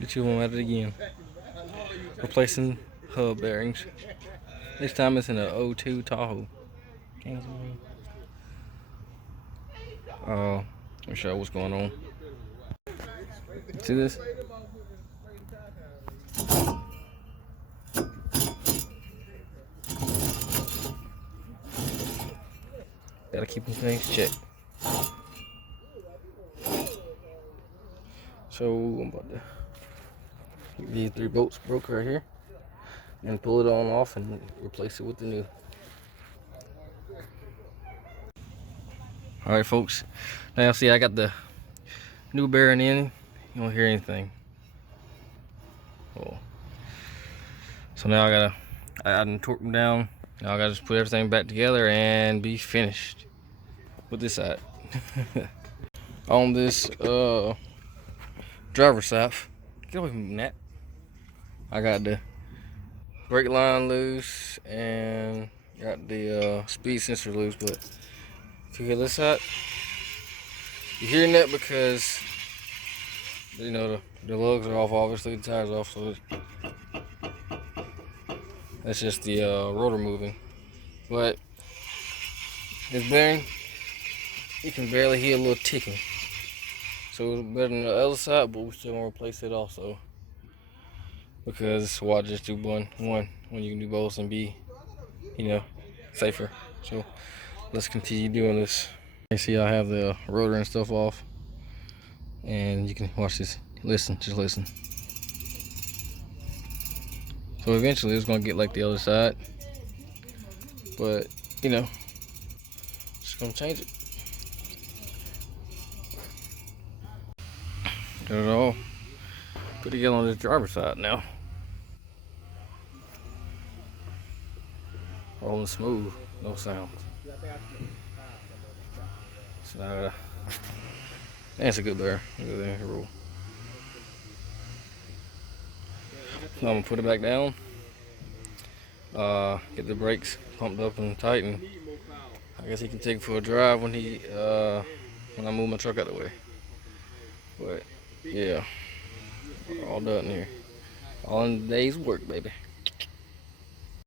Get you one at it again. Replacing hub bearings. This time it's in an '02 Tahoe. Let me show you what's going on. See this? Gotta keep them things checked. So I'm about to get these 3 bolts broke right here and pull it on off and replace it with the new. Alright folks, now see I got the new bearing in. You won't hear anything. Oh. So now I done torque them down. Now I gotta just put everything back together and be finished with this side. On this driver side, get away from that. I got the brake line loose and got the speed sensor loose, but if you hear this side, you're hearing that because you know the lugs are off, obviously the tires off, so that's just the rotor moving. But this bearing, you can barely hear a little ticking. So it's better than the other side, but we still gonna replace it also. Because why just do one when you can do both and be, you know, safer. So let's continue doing this. You see I have the rotor and stuff off. And you can watch this. Listen, just listen. So eventually it's gonna get like the other side. But, you know, just gonna change it. Got it all put together on this driver's side now. Rolling smooth, no sounds. So now that's a good bear. Look at that roll. So I'm gonna put it back down. Get the brakes pumped up and tight, and I guess he can take it for a drive when I move my truck out of the way. But yeah, all done here. All in the day's work, baby.